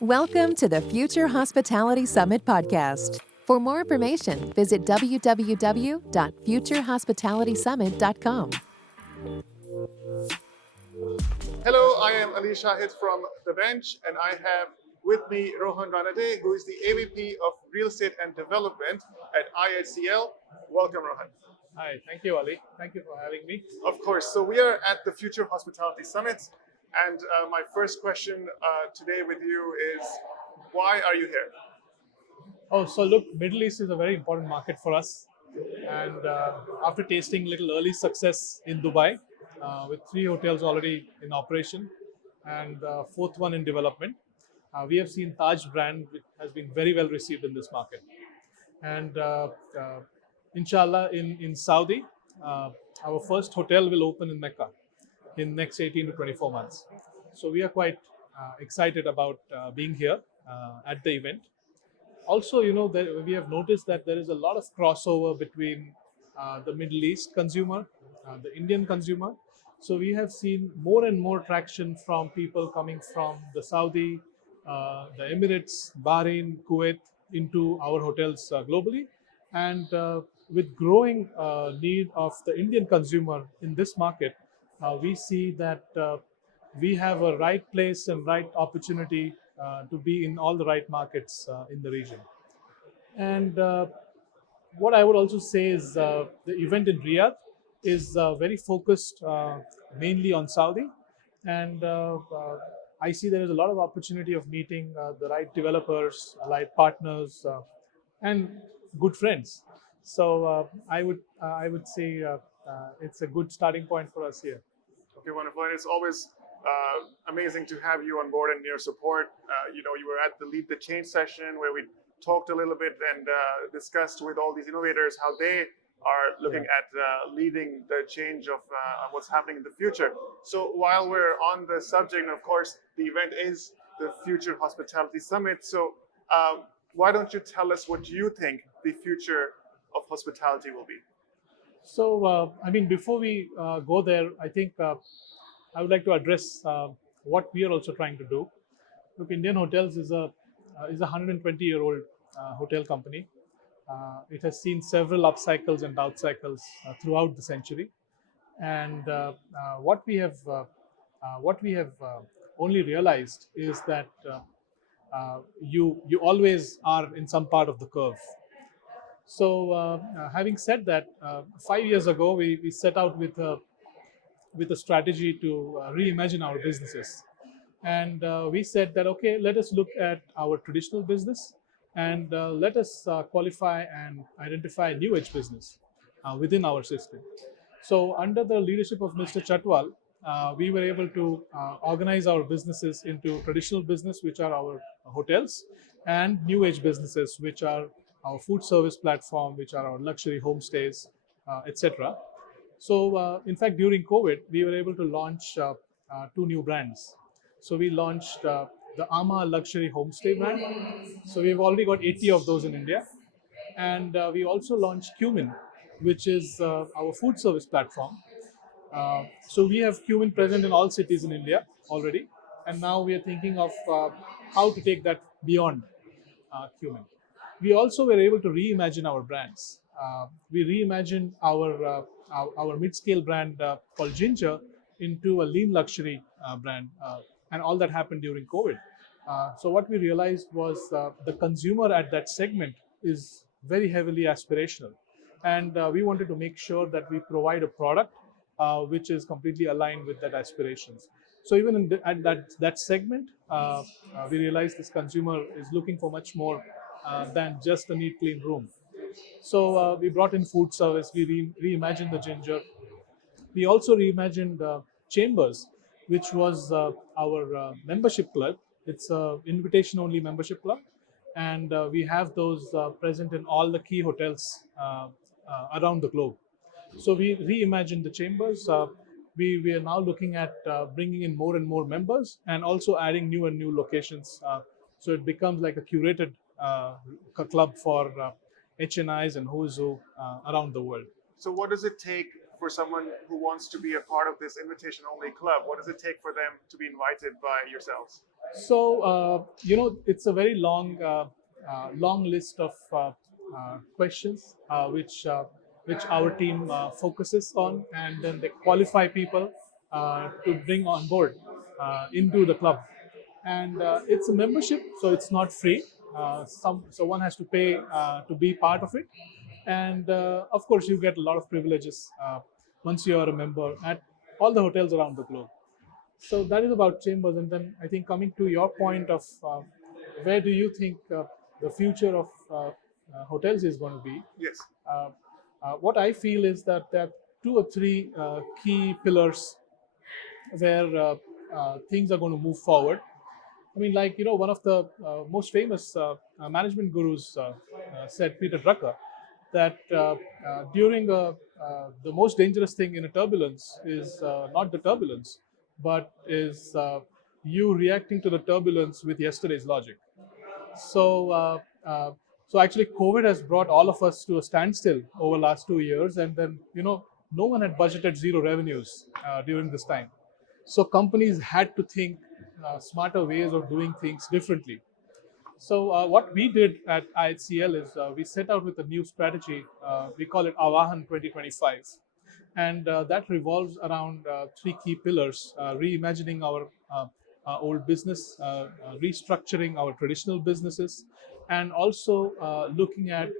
Welcome to the Future Hospitality Summit podcast. For more information, visit www.futurehospitalitysummit.com. Hello, I am Ali Shahid from The Bench, and I have with me Rohan Ranade, who is the AVP of Real Estate and Development at IHCL. Welcome, Rohan. Hi, thank you, Ali. Thank you for having me. Of course. So we are at the Future Hospitality Summit, and my first question today with you is, why are you here? Oh, so look, Middle East is a very important market for us. And after tasting little early success in Dubai, with 3 hotels already in operation and fourth one in development, we have seen Taj brand, which has been very well received in this market. And inshallah, in Saudi, our first hotel will open in Mecca in next 18 to 24 months. So we are quite excited about being here at the event. Also, we have noticed that there is a lot of crossover between the Middle East consumer, the Indian consumer. So we have seen more and more traction from people coming from the Saudi, the Emirates, Bahrain, Kuwait into our hotels globally. And with growing need of the Indian consumer in this market, we see that we have a right place and right opportunity to be in all the right markets in the region. And what I would also say is the event in Riyadh is very focused mainly on Saudi. And I see there is a lot of opportunity of meeting the right developers, right partners, and good friends. So I would say it's a good starting point for us here. Okay, wonderful. And it's always amazing to have you on board and your support. You were at the Lead the Change session where we talked a little bit and discussed with all these innovators how they are looking at leading the change of what's happening in the future. So while we're on the subject, and of course, the event is the Future Hospitality Summit. So why don't you tell us what you think the future of hospitality will be? So, before we go there, I think I would like to address what we are also trying to do. Look, Indian Hotels is a 120-year-old hotel company. It has seen several up cycles and down cycles throughout the century, and what we have only realized is that you always are in some part of the curve. So, having said that, 5 years ago we set out with a strategy to reimagine our businesses. And we said that, okay, let us look at our traditional business and let us qualify and identify new age business within our system. So, under the leadership of Mr. Chatwal, we were able to organize our businesses into traditional business, which are our hotels, and new age businesses, which are our food service platform, which are our luxury homestays, etc. So, in fact, during COVID, we were able to launch 2 new brands. So, we launched the Ama Luxury Homestay brand. So, we've already got 80 of those in India. And we also launched Cumin, which is our food service platform. So, we have Cumin present in all cities in India already. And now we are thinking of how to take that beyond Cumin. We also were able to reimagine our brands. We reimagined our mid-scale brand called Ginger into a lean luxury brand, and all that happened during COVID. So what we realized was the consumer at that segment is very heavily aspirational, and we wanted to make sure that we provide a product which is completely aligned with that aspirations. So even at that segment, we realized this consumer is looking for much more than just a neat, clean room. So we brought in food service. We reimagined the Ginger. We also reimagined Chambers, which was our membership club. It's an invitation-only membership club, and we have those present in all the key hotels around the globe. So we reimagined the Chambers. We are now looking at bringing in more and more members and also adding new and new locations. So it becomes like a curated club for HNIs and who's who around the world. So what does it take for someone who wants to be a part of this invitation-only club? What does it take for them to be invited by yourselves? So it's a very long list of questions which our team focuses on, and then they qualify people to bring on board into the club. And it's a membership, so it's not free. So one has to pay to be part of it, and of course you get a lot of privileges once you are a member at all the hotels around the globe. So that is about chambers. And then I think coming to your point of where do you think the future of hotels is going to be? Yes. Uh, what I feel is that there are two or three key pillars where things are going to move forward. I mean, like, one of the most famous management gurus said, Peter Drucker, that during the most dangerous thing in a turbulence is not the turbulence, but is you reacting to the turbulence with yesterday's logic. So, so actually, COVID has brought all of us to a standstill over last 2 years, and then no one had budgeted zero revenues during this time. So companies had to think smarter ways of doing things differently. So what we did at IHCL is we set out with a new strategy. We call it Avahan 2025, and that revolves around three key pillars: reimagining our old business, restructuring our traditional businesses, and also looking at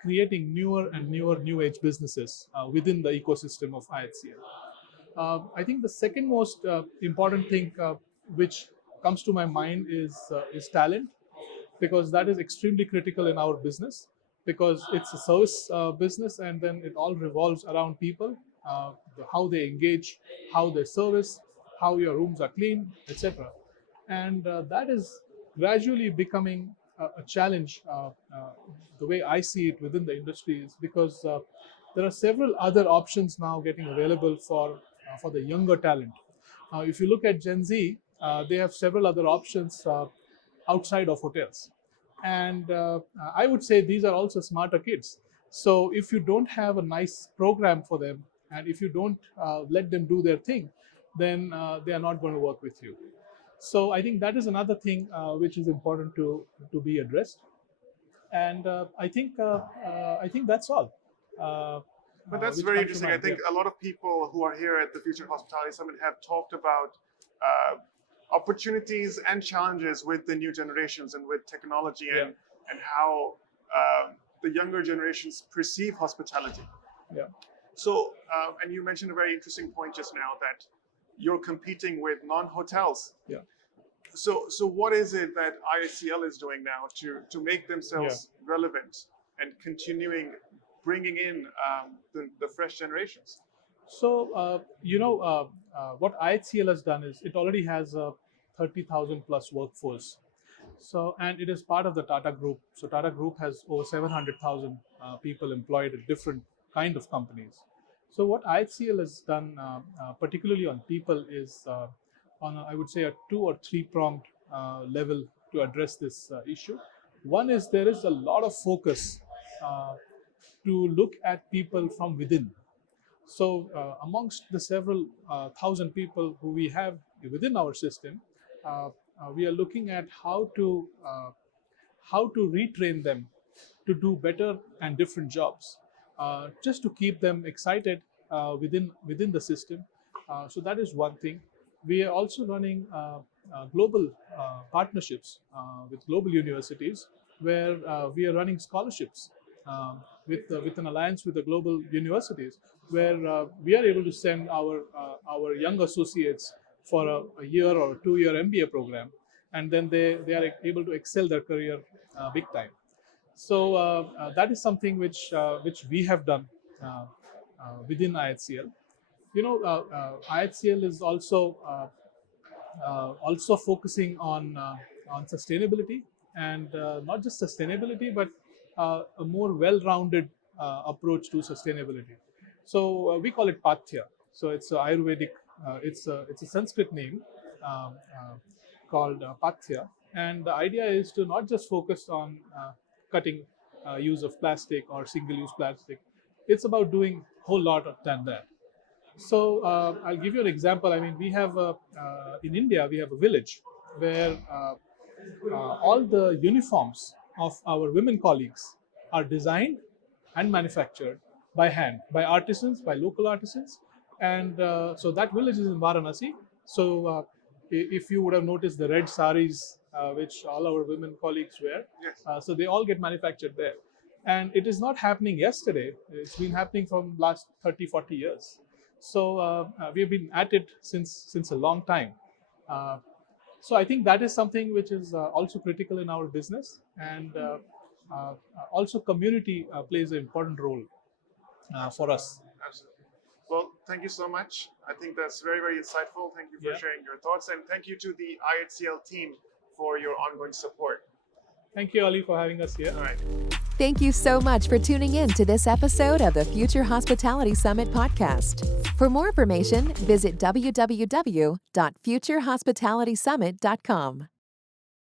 creating newer and newer new age businesses within the ecosystem of IHCL. I think the second most important thing which comes to my mind is talent, because that is extremely critical in our business, because it's a service business, and then it all revolves around people, how they engage, how they service, how your rooms are clean, etc. And that is gradually becoming a challenge. The way I see it within the industry is because there are several other options now getting available for the younger talent. If you look at Gen Z, they have several other options outside of hotels. And I would say these are also smarter kids. So if you don't have a nice program for them, and if you don't let them do their thing, then they are not going to work with you. So I think that is another thing which is important to be addressed. And I think that's all. Uh, But that's which very comes to interesting. I mind. Yeah. think a lot of people who are here at the Future Hospitality Summit have talked about uh, opportunities and challenges with the new generations and with technology Yeah. and how the younger generations perceive hospitality. Yeah. So, and you mentioned a very interesting point just now that you're competing with non-hotels. Yeah. So what is it that IHCL is doing now to make Yeah. themselves relevant and continuing bringing in the fresh generations? So, what IHCL has done is it already has a 30,000 plus workforce. So, and it is part of the Tata Group. So, Tata Group has over 700,000 people employed at different kind of companies. So, what IHCL has done, particularly on people, is on I would say a two or three pronged level to address this issue. One is there is a lot of focus uh, to look at people from within. So, amongst the several thousand people who we have within our system, we are looking at how to retrain them to do better and different jobs, just to keep them excited within the system. So that is one thing. We are also running global partnerships with global universities, where we are running scholarships with an alliance with the global universities, where we are able to send our young associates for a year or 2 year MBA program, and then they are able to excel their career big time. So that is something which we have done within IHCL. IHCL is also focusing on sustainability, and not just sustainability, but a more well-rounded approach to sustainability. So we call it Pathya. So it's a Ayurvedic. It's a Sanskrit name called Pathya, and the idea is to not just focus on cutting use of plastic or single-use plastic. It's about doing a whole lot than that. So I'll give you an example. I mean, we have in India we have a village. where all the uniforms of our women colleagues are designed and manufactured by hand, by artisans, by local artisans. And so that village is in Varanasi. So if you would have noticed the red saris, which all our women colleagues wear, Yes. so they all get manufactured there. And it is not happening yesterday. It's been happening from last 30, 40 years. So we've been at it since a long time. So I think that is something which is also critical in our business, and also community plays an important role for us. Absolutely. Well, thank you so much. I think that's very, very insightful. Thank you for Yeah. sharing your thoughts, and thank you to the IHCL team for your ongoing support. Thank you, Ali, for having us here. All right. Thank you so much for tuning in to this episode of the Future Hospitality Summit podcast. For more information, visit www.futurehospitalitysummit.com.